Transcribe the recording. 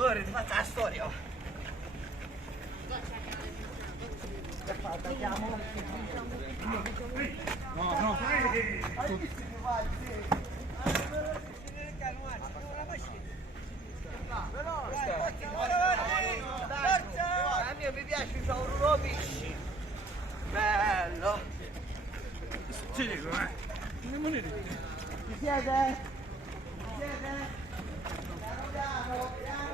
Dore, ti faccio la storia. No. A me mi piace il Sauro Pisci. Bello. Ci dico, non mi Chi siete? Piano piano.